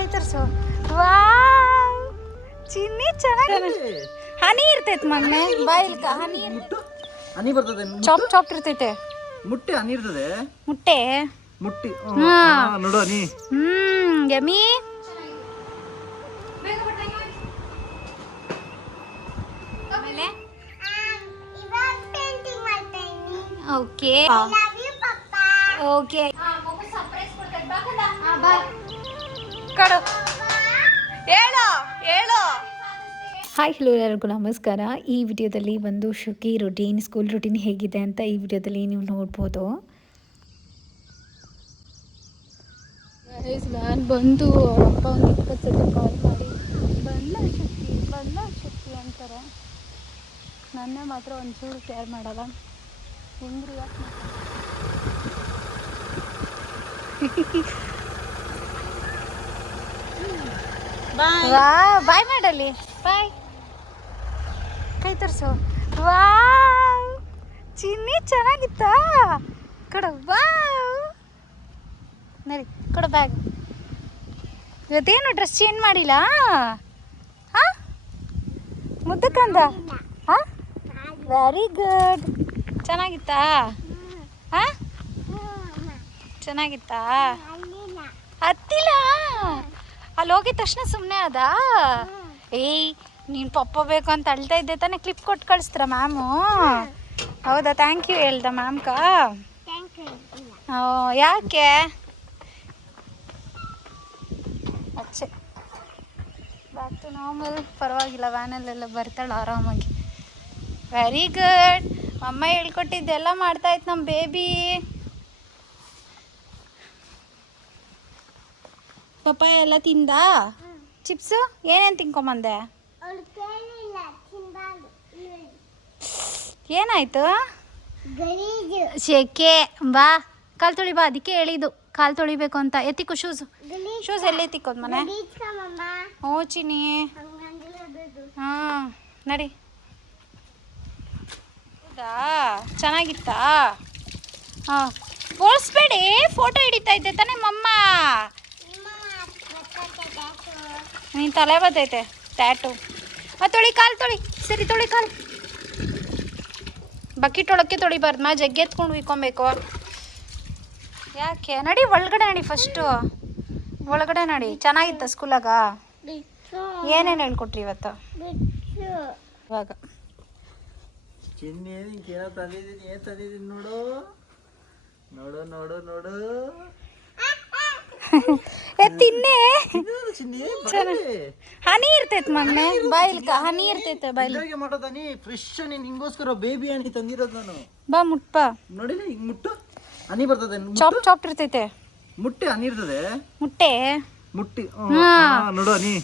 ಕೈ ತರ್ಸು. ವಾವ್ ಚಿನ್ನಿ ಚೆನ್ನಾಗಿ ಹನಿ ಇರ್ತೈತೆ ಮಗ್ನೆ ಬಾಯಿಲ್ಕ ಹನಿ ಹನಿ ಬರ್ತದೆ. ಚಾಪ್ ಚಾಪ್ ಇರ್ತೈತೆ. ಮುಟ್ಟೆ ಹನಿ ಇರ್ತದೆ. ಮುಟ್ಟೆ ಮುಟ್ಟಿ ನೋಡು ಹನಿ. ಯಮಿ. ಓಕೆ ಓಕೆ ಕಡು ಹೇಳು ಹೇಳು. ಹಾಯ್ ಹಲೋ ಎಲ್ಲರಿಗೂ ನಮಸ್ಕಾರ. ಈ ವಿಡಿಯೋದಲ್ಲಿ ಒಂದು ಶುಕಿ ರುಟೀನ್ ಸ್ಕೂಲ್ ರುಟೀನ್ ಹೇಗಿದೆ ಅಂತ ಈ ವಿಡಿಯೋದಲ್ಲಿ ನೀವು ನೋಡ್ಬೋದು. ನಾನು ಬಂದು ಅವರಪ್ಪ ಒಂದು 20 ಸತಿ ಕಾಲ್ ಮಾಡಿ ಬಂದ ಶಕ್ತಿ ಅಂತಾರೆ. ನನ್ನೇ ಮಾತ್ರ ಒಂಚೂರು ಕೇರ್ ಮಾಡಲ್ಲ. ಹೆಂಗ್ರಿ ಬಾಯ್ ಮಾಡಲಿ. ಬಾಯ್ ಕೈ ತರ್ಸು. ವಾವ್ ಚಿನ್ನಿ ಚೆನ್ನಾಗಿತ್ತಾ ಕಡ. ವಾವ್ ನಡಿ ಕೊಡ ಬ್ಯಾಗ್. ಇವತ್ತೇನು ಡ್ರೆಸ್ ಚೇಂಜ್ ಮಾಡಿಲ್ಲ ಹಾಂ ಮುದ್ದಕ್ಕಂದ ಹಾಂ ವೆರಿ ಗುಡ್. ಚೆನ್ನಾಗಿತ್ತಾ ಹಾಂ ಚೆನ್ನಾಗಿತ್ತಾ? ಹತ್ತಿಲ್ಲ ಅಲ್ಲಿ ಹೋಗಿದ ತಕ್ಷಣ ಸುಮ್ಮನೆ ಅದ. ಏಯ್ ನೀನು ಪಪ್ಪ ಬೇಕು ಅಂತ ಅಳ್ತಾ ಇದ್ದೆ ತಾನೇ. ಕ್ಲಿಪ್ ಕೊಟ್ಟು ಕಳಿಸ್ತಾರ ಮ್ಯಾಮು? ಹೌದಾ? ಥ್ಯಾಂಕ್ ಯು ಹೇಳ್ದ ಮ್ಯಾಮ್ಕ? ಯಾಕೆ ಅಚ್ಚೆ ಬ್ಯಾಕ್ ಟು ನಾರ್ಮಲ್. ಪರವಾಗಿಲ್ಲ, ವ್ಯಾನಲ್ಲೆಲ್ಲ ಬರ್ತಾಳೆ ಆರಾಮಾಗಿ. Very good. ಅಮ್ಮ ಹೇಳ್ಕೊಟ್ಟಿದ್ದೆಲ್ಲ ಮಾಡ್ತಾಯಿತ್ತು ನಮ್ಮ ಬೇಬಿ. ಪಪ್ಪಾಯ ಎಲ್ಲ ತಿಂದ? ಚಿಪ್ಸು ಏನೇನು ತಿನ್ಕೊಂಬಂದೆ? ಏನಾಯ್ತು? ಶೆಕೆ. ಬಾ ಕಾಲು ತೊಳಿ ಬಾ. ಅದಕ್ಕೆ ಹೇಳಿದ್ದು ಕಾಲು ತೊಳಿಬೇಕು ಅಂತ. ಎತ್ತಿಕ್ಕು ಶೂಸ್. ಶೂಸ್ ಎಲ್ಲಿ ಎತ್ತಿಕ್ಕೋದು ಮನೆ? ಹ್ಞೂ ಚಿನ್ನಿ. ಹಾಂ ನಡಿ. ಹೌದಾ? ಚೆನ್ನಾಗಿತ್ತಾ? ಹಾಂ ಓಡಿಸ್ಬೇಡಿ. ಫೋಟೋ ಹಿಡಿತಾ ಇದ್ದೆ ತಾನೇ ಮಮ್ಮ. ನೀನು ತಲೆ ಬರ್ತೈತೆ ಟ್ಯಾಟು. ತೊಳಿ ಕಾಲು ತೊಳಿ. ಸರಿ ತೊಳಿ ಕಾಲು. ಬಕೆಟ್ ಒಳಕ್ಕೆ ತೊಳಿಬಾರ್ದು. ಮಾ ಜಗ್ಗೆ ಎತ್ಕೊಂಡು ಉಯ್ಕೊಬೇಕು. ಯಾಕೆ? ನಡಿ ಒಳಗಡೆ ನಡಿ. ಫಸ್ಟು ಒಳಗಡೆ ನಡಿ. ಚೆನ್ನಾಗಿತ್ತ ಸ್ಕೂಲಾಗ? ಏನೇನು ಹೇಳ್ಕೊಟ್ರಿ ಇವತ್ತು? ಇವಾಗ ನೋಡು ನೋಡು ನೋಡು ನೋಡು. ತಿನ್ನೆ. ಹನಿ ಇರ್ತೈತೆ ಮಗ್ನೆ ಬಾಯಿಲ್ಕ ಹನಿ ಇರ್ತೈತೆ ಬಾಯಿಲ್ ಮಾಡೋದ. ನೀ ಫ್ರೆಶ್ ನೀನ್ ಹಿಂಗೋಸ್ಕರ ಬೇಬಿ ಹನಿ ತಂದಿರೋದು ನಾನು. ಬಾ ಮುಟ್ಪ. ನೋಡಿಲ್ಲ ಹಿಂಗ್ ಮುಟ್ಟು ಹನಿ ಬರ್ತದೆ. ಚಾಪ್ ಚಾಪ್ ಇರ್ತೈತೆ. ಮುಟ್ಟೆ ಹನಿ ಇರ್ತದೆ. ಮುಟ್ಟೆ ಮುಟ್ಟಿ ನೋಡು ಹನಿ.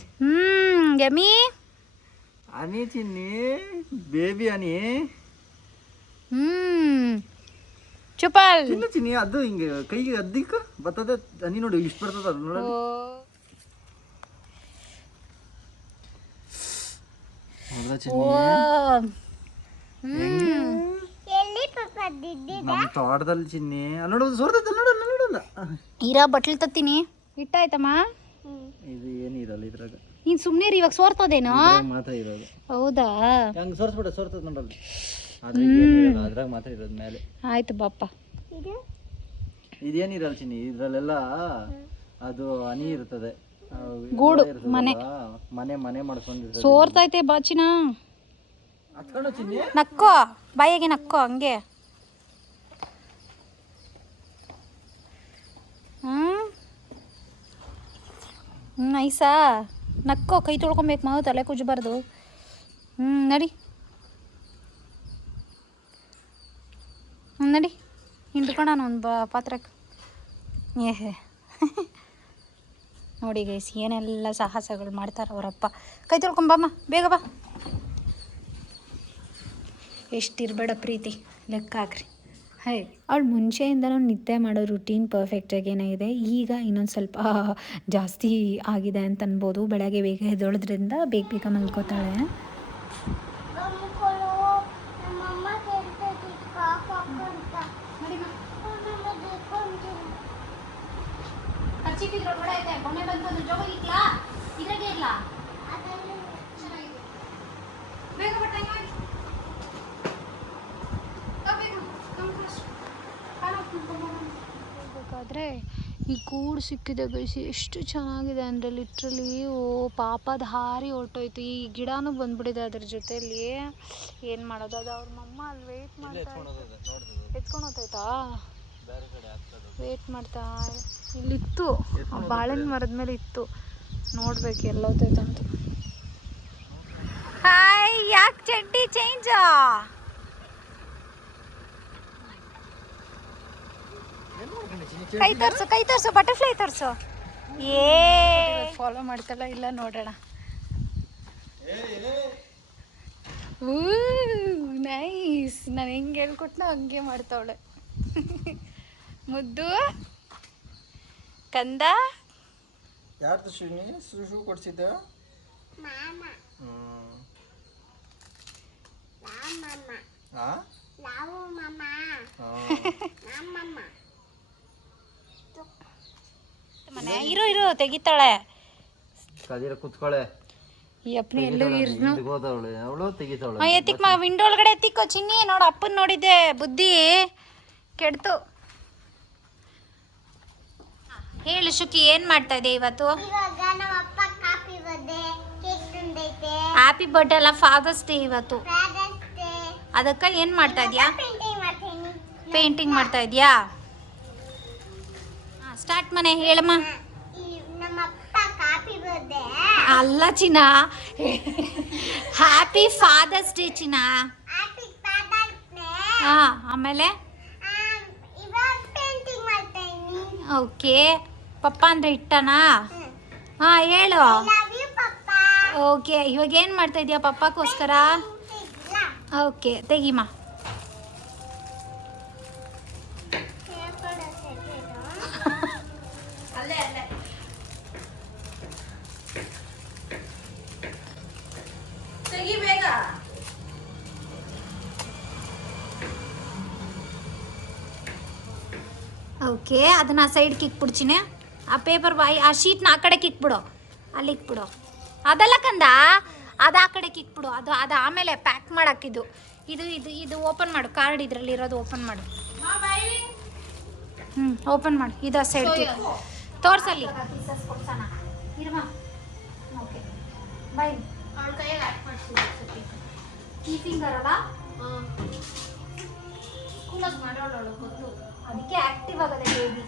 ಯಮಿ ಹನಿ ಚಿನ್ನಿ ಬೇಬಿ ಹನಿ. ಚುಪಾಲ್ ಚಿನ್ನಿ ಅದು ಹಿಂಗೆ ಕೈಗೆ ಅದ್ದಿಕ್ಕ ಬರ್ತದೆ ಹನಿ. ನೋಡಿ ಇಷ್ಟು ಬರ್ತದ ಅದು. ನೋಡಿ ನಮ್ಮ ತೋಟದಲ್ಲಿ ಚಿನ್ನಿ ನೋಡೋದು ಸೋರ್ತೈತೆ. ನೋಡಲ್ಲ ಇರಾ ಬಟ್ಲು ತತ್ತೀನಿ. ಇಟ್ಟಾಯ್ತಮ್ಮ. ಇದು ಏನು ಇರಲ್ಲ ಇದ್ರಾಗ. ನೀನು ಸುಮ್ಮನೆ ಇವಾಗ ಸೋರ್ತದೇನೋ ಮಾತ್ರ ಇರೋದು. ಹೌದಾ? ಹಂಗೆ ಸೋರ್ಸ್ಬಿಡ. ಸೋರ್ತದ ನೋಡಲ್ಲ. ಅದ್ರಾಗ ಮಾತ್ರ ಇರೋದು ಮೇಲೆ. ಆಯ್ತು ಬಾಪ್ಪ. ಇದೇನಿರಲ್ಲ ಚಿನ್ನಿ. ಇದ್ರಲ್ಲೆಲ್ಲ ಅದು ಹನಿ ಇರ್ತದೆ. ಗೂಡು ಮನೆ ಮನೆ ಮಾಡ್ಕೊಂಡು ಸೋರ್ತೈತೆ ಬಾಚಿನ. ನಕ್ಕೋ ಬಾಯಿಗೆ ನಕ್ಕೋ ಹಂಗೆ. ನೈಸಾ? ನಕ್ಕೋ. ಕೈ ತೊಳ್ಕೊಬೇಕು ಮಾವು. ತಲೆ ಕುಜ್ಬಾರ್ದು. ನಡಿ ನಡಿ. ಹಿಂಡ್ಕೊಳ ಒಂದು ಪಾತ್ರಕ್ಕೆ. ಏಹೇ ನೋಡಿ ಗೈಸ್ ಏನೆಲ್ಲ ಸಾಹಸಗಳು ಮಾಡ್ತಾರೆ ಅವರಪ್ಪ. ಕೈ ತೊಳ್ಕೊಂಬಮ್ಮ ಬೇಗ ಬಾ. ಎಷ್ಟಿರಬೇಡ ಪ್ರೀತಿ ಲೆಕ್ಕ ಹಾಕ್ರಿ. ಹೇ ಅವಳು ಮುಂಚೆಯಿಂದನೂ ನಿದ್ದೆ ಮಾಡೋ ರುಟೀನ್ ಪರ್ಫೆಕ್ಟಾಗಿ ಏನಾಗಿದೆ. ಈಗ ಇನ್ನೊಂದು ಸ್ವಲ್ಪ ಜಾಸ್ತಿ ಆಗಿದೆ ಅಂತ ಅನ್ಬೋದು. ಬೆಳಗ್ಗೆ ಬೇಗ ಎದ್ದೊಳೋದ್ರಿಂದ ಬೇಗ ಮಲ್ಕೋತಾಳೆ. ಕರ್ಚೀಫ್ ಇದ್ರೊಳಗಡೆ ಐತೆ, ಕೊನೆ ಬಂತು ಅಂದ್ರೆ ಜೋಬಲ್ಲಿ ಇಕ್ಲಾ, ಇದ್ರಾಗೆ ಇಲ್ಲ ಚೆನ್ನಾಗಿದೆ. ಬೇಗ ಬಟ್ಟೆ ಮಾಡಿ ಬೇಕಾದ್ರೆ ಈ ಗೂಡು ಸಿಕ್ಕಿದೆ ಬೇಯಿಸಿ, ಎಷ್ಟು ಚೆನ್ನಾಗಿದೆ ಅಂದರೆ ಲಿಟ್ರಲಿ. ಓ ಪಾಪದ ಹಾರಿ ಹೊರ್ಟೋಯ್ತು. ಈ ಗಿಡನೂ ಬಂದ್ಬಿಟ್ಟಿದೆ ಅದ್ರ ಜೊತೆಲಿ. ಏನು ಮಾಡೋದು, ಅದು ಅವ್ರ ಮಮ್ಮ ಅಲ್ಲಿ ವೆಯ್ಟ್ ಮಾಡ್ತಾ ಎತ್ಕೊಂಡು ಹೋಗ್ತೈತಾ, ವೆಯ್ಟ್ ಮಾಡ್ತಾ. ಇಲ್ಲಿತ್ತು, ಬಾಳೆಹಣ್ಣು ಮರದ ಮೇಲೆ ಇತ್ತು, ನೋಡ್ಬೇಕು ಎಲ್ಲೋತೈತೆ ಅಂತ. ಹಾಯ್, ಯಾಕೆ ಚಡ್ಡಿ ಚೇಂಜಾ? ಕೈ ತೋರ್ಸು ಬಟರ್ಫ್ಲೈ ತೋರ್ಸು. ಫಾಲೋ ಮಾಡ್ತಾಳ ಇಲ್ಲ ನೋಡೋಣ. ನೈಸ್, ನಾನು ಹೆಂಗೆ ಹೇಳ್ಕೊಟ್ನ ಹಂಗೆ ಮಾಡ್ತಾವಳೆ. ಮುದ್ದು ಕಂದ. ಯಾರ್ದು ಶೂ ಕೊಡ್ಸಿದ್ದ? ಮನೆ ಇರು ತೆಗಿತಾಳೆ. ಕದಿರ ಕುತ್ಕೊಳ್ಳೆ. ಈ ಅಪ್ಪನ ಎಲ್ಲೂ ಇರ್ನು ಅವಳು ತೆಗಿತಾವಳೆ. ಎತ್ತಿಕ್ ವಿಂಡೋ ಒಳಗಡೆ ಎತ್ತಿಕ್ಕೋ ಚಿನ್ನಿ. ನೋಡು ಅಪ್ಪನ ನೋಡಿದ್ದೆ, ಬುದ್ಧಿ ಕೆಡ್ತು. ಹೇಳು ಶುಕಿ, ಏನ್ ಮಾಡ್ತಾ ಇದೆ ಇವತ್ತು? ಹ್ಯಾಪಿ ಬರ್ಡೇ ಅಲ್ಲ, ಫಾದರ್ಸ್ ಡೇ ಇವತ್ತು. ಅದಕ್ಕೆ ಏನ್ ಮಾಡ್ತಾ ಇದೀಯಾ? ಪೇಂಟಿಂಗ್ ಮಾಡ್ತಾ ಇದೀಯಾ? ಸ್ಟಾರ್ಟ್ ಮನೆ ಹೇಳಮ್ಮ. ಅಲ್ಲ ಚಿನ್ನ, ಹ್ಯಾಪಿ ಫಾದರ್ಸ್ ಡೇ ಚಿನ್ನ. ಹಾ, ಆಮೇಲೆ ಓಕೆ. ಪಪ್ಪ ಅಂದ್ರೆ ಇಟ್ಟನಾ? ಹಾ ಹೇಳು. ಓಕೆ, ಇವಾಗ ಏನು ಮಾಡ್ತಾ ಇದೀಯಾ ಪಪ್ಪಕ್ಕೋಸ್ಕರ? ಓಕೆ, ತೆಗಿಮ್ಮ. ತೆಗಿ ಬೇಗ. ಓಕೆ, ಅದನ್ನ ಸೈಡ್ಗೆ ಇಕ್ಬಿಡ್ತೀನಿ. ಆ ಪೇಪರ್ ಬಾಯಿ, ಆ ಶೀಟ್ನ ಆ ಕಡೆಗೆ ಇಕ್ಬಿಡು, ಅಲ್ಲಿ ಇಕ್ಬಿಡು. ಅದಲ್ಲ ಕಂದ, ಅದು ಆ ಕಡೆಗೆ ಇಕ್ಬಿಡು. ಅದು ಆಮೇಲೆ ಪ್ಯಾಕ್ ಮಾಡಾಕಿದ್ದು. ಇದು ಓಪನ್ ಮಾಡು, ಕಾರ್ಡ್ ಇದರಲ್ಲಿ ಇರೋದು ಓಪನ್ ಮಾಡು. ಓಪನ್ ಮಾಡು. ಇದು ಸೈಡ್ ತೋರ್ಸಲ್ಲಿ. Okay bye. ಈ ಫಿಂಗರ್ ಅಲ್ಲ, ಸ್ಕೂಲಾಗ ಮಾಡೋಳು ಗೊತ್ತು, ಅದಕ್ಕೆ ಆಕ್ಟಿವ್ ಆಗದೆ ಬೇಬಿ.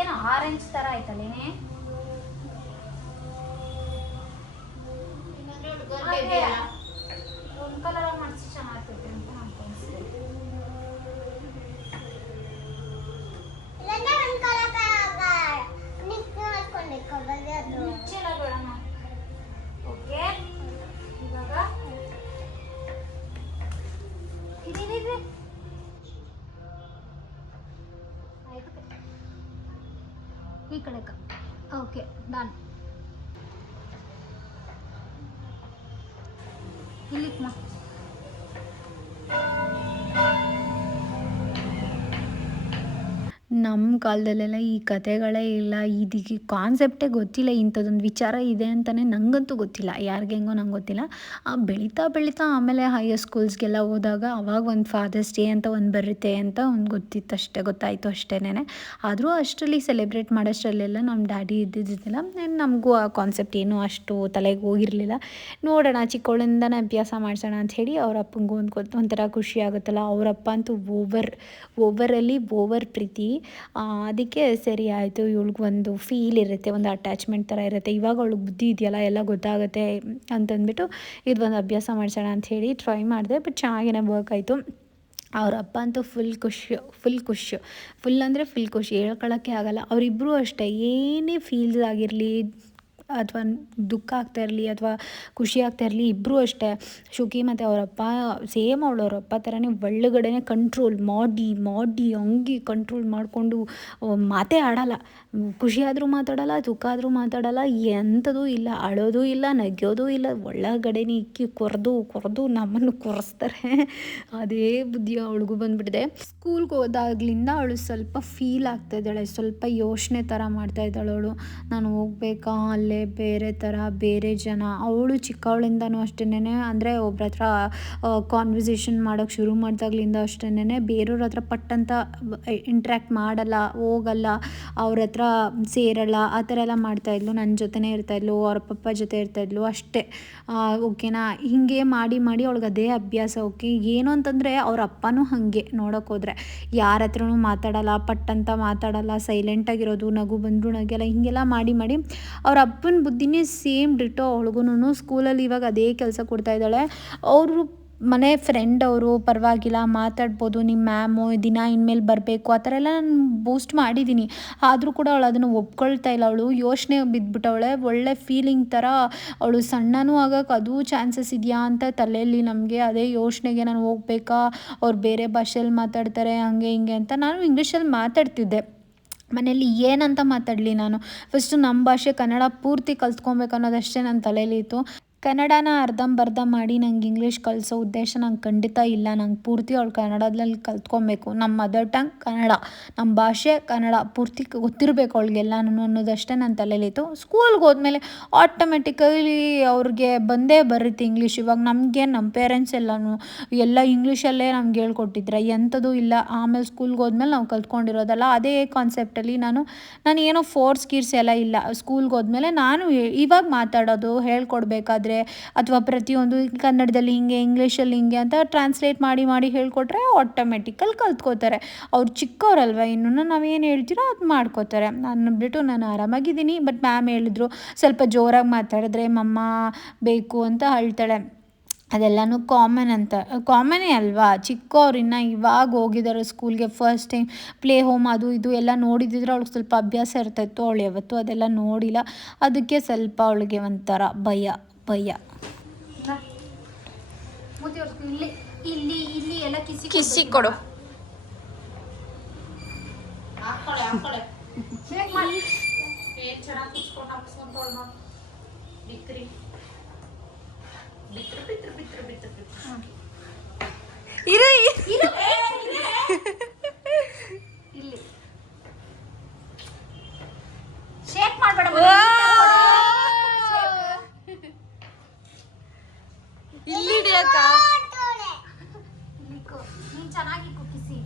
ಏನೋ ಆರೆಂಜ್ ಥರ ಆಯ್ತಲ್ಲೇನೆ. ಒಂದು ಕಲರ್ ಮಾಡಿಸಿ ಚೆನ್ನಾಗ್ತೈತೆ ಅಂತ ನಾನು ಅನಿಸ್ತೇನೆ. ಮುಚ್ಚೆಲ್ಲ ಬಿಡೋಣ. ಓಕೆ, ಇವಾಗ ಇದಿದೆ. ಆಯ್ತು, ಈ ಕಡೆ. Okay, done. ಇಲ್ಲಿಕ್ಮ. ನಮ್ಮ ಕಾಲದಲ್ಲೆಲ್ಲ ಈ ಕತೆಗಳೇ ಇಲ್ಲ, ಇದಕ್ಕೆ ಕಾನ್ಸೆಪ್ಟೇ ಗೊತ್ತಿಲ್ಲ. ಇಂಥದ್ದೊಂದು ವಿಚಾರ ಇದೆ ಅಂತಲೇ ನನಗಂತೂ ಗೊತ್ತಿಲ್ಲ, ಯಾರಿಗೆ ಹೆಂಗೋ ನಂಗೆ ಗೊತ್ತಿಲ್ಲ. ಬೆಳೀತಾ ಆಮೇಲೆ ಹೈಯರ್ ಸ್ಕೂಲ್ಸ್ಗೆಲ್ಲ ಹೋದಾಗ ಅವಾಗ ಒಂದು ಫಾದರ್ಸ್ ಡೇ ಅಂತ ಒಂದು ಬರುತ್ತೆ ಅಂತ ಒಂದು ಗೊತ್ತಿತ್ತು ಅಷ್ಟೇ, ಗೊತ್ತಾಯಿತು ಅಷ್ಟೇನೆ. ಆದರೂ ಅಷ್ಟರಲ್ಲಿ ಸೆಲೆಬ್ರೇಟ್ ಮಾಡೋಷ್ಟರಲ್ಲೆಲ್ಲ ನಮ್ಮ ಡ್ಯಾಡಿ ಇದ್ದಿದ್ದಿಲ್ಲ. ನಮಗೂ ಆ ಕಾನ್ಸೆಪ್ಟ್ ಏನೂ ಅಷ್ಟು ತಲೆಗೆ ಹೋಗಿರಲಿಲ್ಲ. ನೋಡೋಣ, ಚಿಕ್ಕವಳಿಂದನೇ ಅಭ್ಯಾಸ ಮಾಡಿಸೋಣ ಅಂಥೇಳಿ ಅವ್ರ ಅಪ್ಪಂಗೂ ಒಂಥರ ಖುಷಿ ಆಗುತ್ತಲ್ಲ. ಅವರಪ್ಪ ಅಂತೂ ಓವರ್ ಪ್ರೀತಿ. ಅದಕ್ಕೆ ಸರಿ ಆಯಿತು, ಇವಳಿಗೆ ಒಂದು ಫೀಲ್ ಇರುತ್ತೆ, ಒಂದು ಅಟ್ಯಾಚ್ಮೆಂಟ್ ಥರ ಇರುತ್ತೆ. ಇವಾಗ ಅವಳಿಗೆ ಬುದ್ಧಿ ಇದೆಯಲ್ಲ, ಎಲ್ಲ ಗೊತ್ತಾಗುತ್ತೆ ಅಂತಂದ್ಬಿಟ್ಟು ಇದೊಂದು ಅಭ್ಯಾಸ ಮಾಡಿಸೋಣ ಅಂಥೇಳಿ ಟ್ರೈ ಮಾಡಿದೆ. ಬಟ್ ಚೆನ್ನಾಗೇ ವರ್ಕ್ ಆಯಿತು. ಅವ್ರ ಅಪ್ಪ ಅಂತೂ ಫುಲ್ ಖುಷಿ, ಹೇಳ್ಕೊಳ್ಳೋಕ್ಕೆ ಆಗಲ್ಲ. ಅವರಿಬ್ಬರು ಅಷ್ಟೇ, ಏನೇ ಫೀಲ್ಸ್ ಆಗಿರಲಿ, ಅಥವಾ ದುಃಖ ಆಗ್ತಾ ಇರಲಿ ಅಥವಾ ಖುಷಿ ಆಗ್ತಾ ಇರಲಿ, ಇಬ್ಬರೂ ಅಷ್ಟೇ, ಶುಕಿ ಮತ್ತು ಅವರಪ್ಪ ಸೇಮ್ ಅವರಪ್ಪ ಥರನೇ ಒಳಗಡೆನೆ ಕಂಟ್ರೋಲ್ ಮಾಡಿ ಹಂಗೆ ಕಂಟ್ರೋಲ್ ಮಾಡಿಕೊಂಡು ಮಾತೇ ಆಡಲ್ಲ. ಖುಷಿ ಆದರೂ ಮಾತಾಡಲ್ಲ, ದುಃಖ ಆದರೂ ಮಾತಾಡಲ್ಲ, ಎಂಥದೂ ಇಲ್ಲ, ಅಳೋದು ಇಲ್ಲ, ನಗ್ಯೋದು ಇಲ್ಲ, ಒಳಗಡೆನೇ ಇಕ್ಕಿ ಕೊರೆದು ನಮ್ಮನ್ನು ಕೊರೆಸ್ತಾರೆ. ಅದೇ ಬುದ್ಧಿ ಅವಳಿಗೂ ಬಂದುಬಿಟ್ಟಿದೆ. ಸ್ಕೂಲ್ಗೆ ಹೋದಾಗ್ಲಿಂದ ಅವಳು ಸ್ವಲ್ಪ ಫೀಲ್ ಆಗ್ತಾ ಇದ್ದಾಳೆ, ಸ್ವಲ್ಪ ಯೋಚನೆ ಥರ ಮಾಡ್ತಾ ಇದ್ದಾಳೆ ಅವಳು. ನಾನು ಹೋಗ್ಬೇಕಾ, ಅಲ್ಲೇ ಬೇರೆ ಥರ ಬೇರೆ ಜನ. ಅವಳು ಚಿಕ್ಕವಳಿಂದನೂ ಅಷ್ಟೇನೆ, ಅಂದರೆ ಒಬ್ರ ಹತ್ರ ಕಾನ್ವರ್ಸೇಷನ್ ಮಾಡೋಕ್ಕೆ ಶುರು ಮಾಡಿದಾಗ್ಲಿಂದ ಅಷ್ಟೇನೆ ಬೇರೆಯವ್ರ ಹತ್ರ ಪಟ್ಟಂತ ಇಂಟ್ರ್ಯಾಕ್ಟ್ ಮಾಡಲ್ಲ, ಹೋಗಲ್ಲ, ಅವ್ರ ಹತ್ರ ಸೇರಲ್ಲ, ಆ ಥರ ಎಲ್ಲ ಮಾಡ್ತಾಯಿದ್ಲು. ನನ್ನ ಜೊತೆನೇ ಇರ್ತಾಯಿದ್ಲು, ಅವ್ರ ಪಪ್ಪ ಜೊತೆ ಇರ್ತಾಯಿದ್ಲು ಅಷ್ಟೇ. ಓಕೆನಾ, ಹೀಗೆ ಮಾಡಿ ಅವಳಿಗೆ ಅದೇ ಅಭ್ಯಾಸ. ಓಕೆ, ಏನು ಅಂತಂದರೆ ಅವ್ರ ಅಪ್ಪನೂ ಹಾಗೆ ನೋಡೋಕೆ ಹೋದರೆ ಯಾರ ಹತ್ರನೂ ಮಾತಾಡಲ್ಲ, ಪಟ್ಟಂತ ಮಾತಾಡಲ್ಲ, ಸೈಲೆಂಟಾಗಿರೋದು, ನಗು ಬಂದರೂ ನಗೆಲ್ಲ, ಹೀಗೆಲ್ಲ ಮಾಡಿ ಅವ್ರ ಅಪ್ಪನ ಬುದ್ಧಿನೇ ಸೇಮ್ ಡಿಟೋ ಅವಳಿಗೂ. ಸ್ಕೂಲಲ್ಲಿ ಇವಾಗ ಅದೇ ಕೆಲಸ ಕೊಡ್ತಾಯಿದ್ದಾಳೆ. ಅವರು ಮನೆ ಫ್ರೆಂಡ್ ಅವರು, ಪರವಾಗಿಲ್ಲ ಮಾತಾಡ್ಬೋದು, ನಿಮ್ಮ ಮ್ಯಾಮು ದಿನ ಇನ್ಮೇಲೆ ಬರಬೇಕು ಆ ಥರ ಎಲ್ಲ ನಾನು ಬೂಸ್ಟ್ ಮಾಡಿದ್ದೀನಿ. ಆದರೂ ಕೂಡ ಅವಳು ಅದನ್ನು ಒಪ್ಕೊಳ್ತಾ ಇಲ್ಲ. ಅವಳು ಯೋಚನೆ ಬಿದ್ದುಬಿಟ್ಟವಳೆ, ಒಳ್ಳೆ ಫೀಲಿಂಗ್ ಥರ. ಅವಳು ಸಣ್ಣನೂ ಆಗೋಕ್ಕೆ ಅದೂ ಚಾನ್ಸಸ್ ಇದೆಯಾ ಅಂತ ತಲೆಯಲ್ಲಿ ನಮಗೆ ಅದೇ ಯೋಚನೆಗೆ ನಾನು ಹೋಗ್ಬೇಕಾ, ಅವ್ರು ಬೇರೆ ಭಾಷೆಯಲ್ಲಿ ಮಾತಾಡ್ತಾರೆ ಹಂಗೆ ಹಿಂಗೆ ಅಂತ. ನಾನು ಇಂಗ್ಲೀಷಲ್ಲಿ ಮಾತಾಡ್ತಿದ್ದೆ ಮನೇಲಿ, ಏನಂತ ಮಾತಾಡಲಿ ನಾನು. ಫಸ್ಟು ನಮ್ಮ ಭಾಷೆ ಕನ್ನಡ ಪೂರ್ತಿ ಕಲ್ತ್ಕೊಬೇಕು ಅನ್ನೋದಷ್ಟೇ ನನ್ನ ತಲೆಯಲ್ಲಿ ಇತ್ತು. ಕನ್ನಡನ ಅರ್ಧಂಬರ್ಧ ಮಾಡಿ ನಂಗೆ ಇಂಗ್ಲೀಷ್ ಕಲಿಸೋ ಉದ್ದೇಶ ನಂಗೆ ಖಂಡಿತ ಇಲ್ಲ. ನಂಗೆ ಪೂರ್ತಿ ಅವಳು ಕನ್ನಡದಲ್ಲಿ ಕಲ್ತ್ಕೊಬೇಕು. ನಮ್ಮ ಮದರ್ ಟಂಗ್ ಕನ್ನಡ, ನಮ್ಮ ಭಾಷೆ ಕನ್ನಡ ಪೂರ್ತಿ ಗೊತ್ತಿರಬೇಕು ಅವಳಿಗೆಲ್ಲನೂ ಅನ್ನೋದಷ್ಟೇ ನನ್ನ ತಲೆಯಲ್ಲಿತ್ತು. ಸ್ಕೂಲ್ಗೆ ಹೋದ್ಮೇಲೆ ಆಟೋಮೆಟಿಕಲಿ ಅವ್ರಿಗೆ ಬಂದೇ ಬರುತ್ತೆ ಇಂಗ್ಲೀಷ್. ಇವಾಗ ನಮಗೆ ನಮ್ಮ ಪೇರೆಂಟ್ಸ್ ಎಲ್ಲ ಇಂಗ್ಲೀಷಲ್ಲೇ ನಮ್ಗೆ ಹೇಳ್ಕೊಟ್ಟಿದ್ರೆ ಎಂಥದೂ ಇಲ್ಲ. ಆಮೇಲೆ ಸ್ಕೂಲ್ಗೆ ಹೋದ್ಮೇಲೆ ನಾವು ಕಲ್ತ್ಕೊಂಡಿರೋದಲ್ಲ. ಅದೇ ಕಾನ್ಸೆಪ್ಟಲ್ಲಿ ನಾನು ಏನೋ ಫೋರ್ಸ್ ಗೀರ್ಸ್ ಎಲ್ಲ ಇಲ್ಲ. ಸ್ಕೂಲ್ಗೆ ಹೋದ್ಮೇಲೆ ನಾನು ಇವಾಗ ಮಾತಾಡೋದು ಹೇಳ್ಕೊಡ್ಬೇಕಾದ್ರೆ ಅಥವಾ ಪ್ರತಿಯೊಂದು ಕನ್ನಡದಲ್ಲಿ ಹಿಂಗೆ, ಇಂಗ್ಲೀಷಲ್ಲಿ ಹಿಂಗೆ ಅಂತ ಟ್ರಾನ್ಸ್ಲೇಟ್ ಮಾಡಿ ಹೇಳ್ಕೊಟ್ರೆ ಆಟೋಮೆಟಿಕಲ್ಲಿ ಕಲ್ತ್ಕೋತಾರೆ. ಅವ್ರು ಚಿಕ್ಕವರಲ್ವ, ಇನ್ನೂ ನಾವೇನು ಹೇಳ್ತೀರೋ ಅದು ಮಾಡ್ಕೋತಾರೆ. ನಾನು ಆರಾಮಾಗಿದ್ದೀನಿ. ಬಟ್ ಮ್ಯಾಮ್ ಹೇಳಿದ್ರು ಸ್ವಲ್ಪ ಜೋರಾಗಿ ಮಾತಾಡಿದ್ರೆ ಮಮ್ಮ ಬೇಕು ಅಂತ ಹೇಳ್ತಾಳೆ. ಅದೆಲ್ಲನೂ ಕಾಮನೇ ಅಲ್ವಾ. ಚಿಕ್ಕವ್ರು ಇನ್ನು ಇವಾಗ ಹೋಗಿದ್ದಾರೆ ಸ್ಕೂಲ್ಗೆ, ಫಸ್ಟ್ ಟೈಮ್ ಪ್ಲೇ ಹೋಮ್ ಅದು ಇದು ಎಲ್ಲ ನೋಡಿದಿದ್ರೆ ಅವಳಿಗೆ ಸ್ವಲ್ಪ ಅಭ್ಯಾಸ ಇರ್ತಾಯಿತ್ತು. ಅವಳು ಯಾವತ್ತೂ ಅದೆಲ್ಲ ನೋಡಿಲ್ಲ. ಅದಕ್ಕೆ ಸ್ವಲ್ಪ ಅವಳಿಗೆ ಒಂಥರ ಭಯ. ಇಲ್ಲಿ ಎಲ್ಲ ಕಿಸಿ ಕೊಡು. ಶೇಕ್ ಮಾಡಬೇಡ, ಇಲ್ಲಿ ಹಿಡಿಯಕ್ಕ ನೀನ್ ಚೆನ್ನಾಗಿ ಕುಕ್ಕಿಸಿ.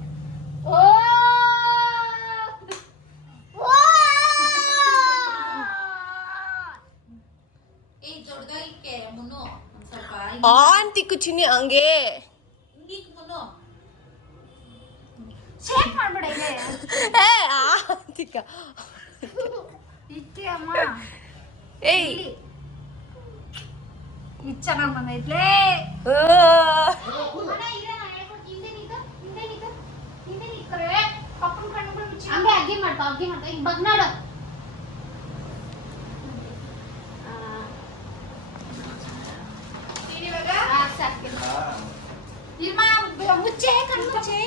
ಆಂಟಿ ಕುಚಿನಿ ಹಂಗೆ ಶೇಕ್ ಮಾಡಬೇಡ. ಇದೆ ಆಂಟಿಕ ಇಟ್ಟೆ ಅಮ್ಮ. ಏಯ್ ಇದು ಚೆನ್ನಾಗಿ ಬಂದೈತ್ಲೇ. ಹಂಗೆ ಅಗ್ಗಿ ಮಾಡ್ತಾ ಈಗ ಬಗ್ನಾಡು. ಮುಚ್ಚೆ ಕಣ್ಮುಚ್ಚೆ.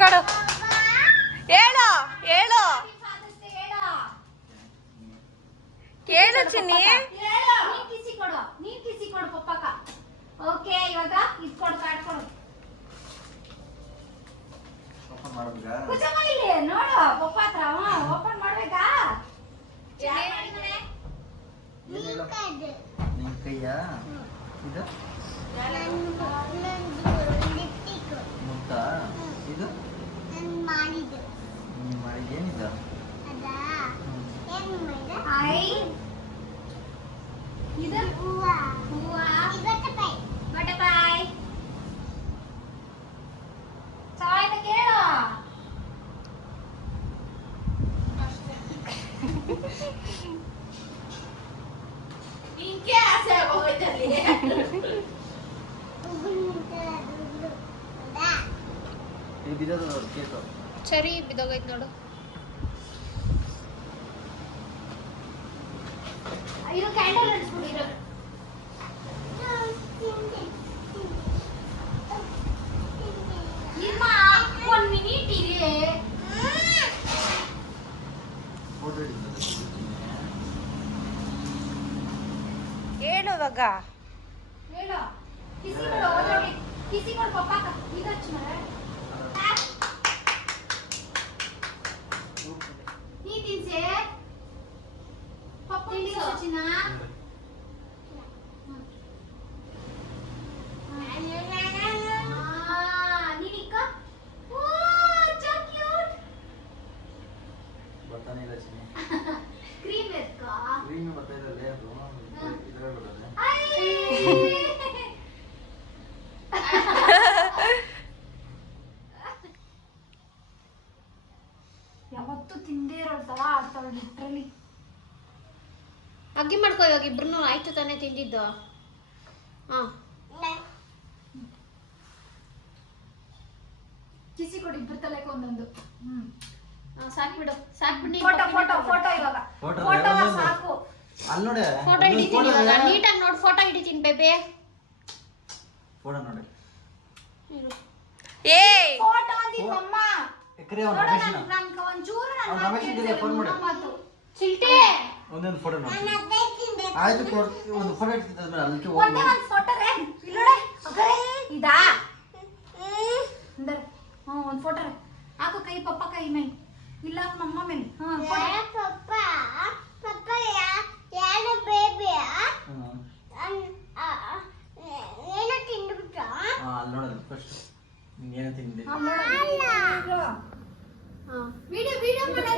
ಕಡು ಹೇಳು ಕೇಳು ಚಿನ್ನಿ. ನೀನ್ ಕಿಸಿ ಕೊಡು ಪಪ್ಪಕ್ಕ. ಓಕೆ, ಇವಾಗ ಇದ್ಕೊಡು, ಕಾರ್ಡ್ ಕೊಡು. ಇಲ್ಲಿ ನೋಡು ಪಪ್ಪ ಹತ್ರ. ಓಪನ್ ಮಾಡ್ಬೇಕಾ? ನಿನ್ ಕೈಯ ಇದು ಮುತ್ತ, ಇದು ನೀನ್ ಮಾಡಿದ ಏನಿದು? ಇದು ಹೂವ. ಬಟರ್ಫ್ಲೈ. ಚಾಯ್ನ ಕೇಳು. ಇಲ್ಲಿ ಬಿದ್ದದ ನೋಡು ಕೇಕು. ಸರಿ ಬಿದ್ದೋಗೈತ್ ನೋಡು. ಇರೋ ಕ್ಯಾಂಡಲ್ ಹಚ್ಬಿಡಿರೋ. ನಿಮ್ಮ 1 ಮಿನಿಟ್ ಇರಿ. ಫೋಟೋ ಹಿಡಿದ ಹೇಳು ಇವಾಗ. ಹೇಳು. ಕಿಸಿ ಕೊಡು ಹೋಗಿ. ಕಿಸಿ ಕೊಡು ಪಪ್ಪಾಕ. ಈಗ ಹಚ್ಚು ಮರೆ. ನೀ ತಿನ್ಸೆ. ಪಪ್ಪ ತಿನ್ಸು ಚಿನ್ನ. ಬರ್ತಾನೆ ಇಲ್ಲ ಚಿನ್ನಿ. ಕ್ರೀಮ್ ಎತ್ಕೋ. ಕ್ರೀಮ್ ಬರ್ತಾ ಇದ್ದಲ್ಲೇ ಅದು ಇದ್ರಲ್ಲಿ ಬಿಡೋದು. ಯಾವತ್ತೂ ತಿಂದೇ ಇರೋ ತರ ಆಡ್ತಾಳೆ ಲಿಟ್ರಲಿ. ಅಗ್ಗಿ ಮಾಡ್ಕೋ ಇವಾಗ ಇಬ್ರು. ಆಯ್ತು ತಾನೇ ತಿಂದಿದ್ದು. ಹಾ ಕಿಸಿ ಕೊಡಿ ಇಬ್ಬರು ತಲೆಗೆ ಒಂದೊಂದು. ಸಾಕ್ಬಿಡು ಸಾಕ್ಬಿಡಿ. ಫೋಟೋ ಫೋಟೋ ಫೋಟೋ ಇವಾಗ. ಫೋಟೋ ಫೋಟೋ ಸಾಕು. ಅಲ್ಲಿ ನೋಡಿ. ಫೋಟೋ ಹಿಡಿತೀನಿ ಇವಾಗ. ನೀಟಾಗಿ ನೋಡಿ ಫೋಟೋ ಹಿಡಿತೀನಿ ಬೇಬೆ. ಫೋಟೋ ನೋಡಿ. ಏಯ್ ಫೋಟೋ ಅಂದಿದ್ದಮ್ಮ. ಕರಿ ಅವ್ನು ನೋಡು ರಮೇಶನ. ನನ್ಗೆ ಒಂಚೂರು ನನ್ನ ಅವ್ನು ಮಾತು ರಮೇಶನ್ ಕೇಳಿಸ್ತಿಲ್ಲ, ಫೋನ್ ಮಾಡು. ನಿಮ್ಮ ಮಾತು. ಚಿಲ್ಟೆ ಒಂದೊಂದು ಫೋಟೋ ನೋಡಿ. ಆಯ್ತು ಒಂದು ಫೋಟೋ ಇಡ್ತಿದ್ದ ಅದಕ್ಕೆ ಒಂದೇ ಒಂದು ಫೋಟೋ ರೇ ಇಲ್ಲೋಡೆ ಅಗರೆ ಇದಾ ಅಂದರ್ ಒಂದು ಫೋಟೋ ರೇ ಹಾಕು ಕೈ ಪಪ್ಪ ಕೈ ಮೇಲೆ ಇಲ್ಲ ಮಮ್ಮ ಮೇಲೆ ಪಪ್ಪ ಯಾರು ಬೇಬಿ ಏನೋ ತಿಂದ್ಬಿಟ್ಟ ಅಲ್ಲಿ ನೋಡೋದು ಫಸ್ಟ್ ಏನು ತಿಂದೆ. ವಿಡಿಯೋ ವಿಡಿಯೋ ಮಾಡಿ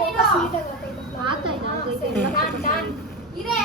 ಆತಾಯ್ತಾ ಇರೇ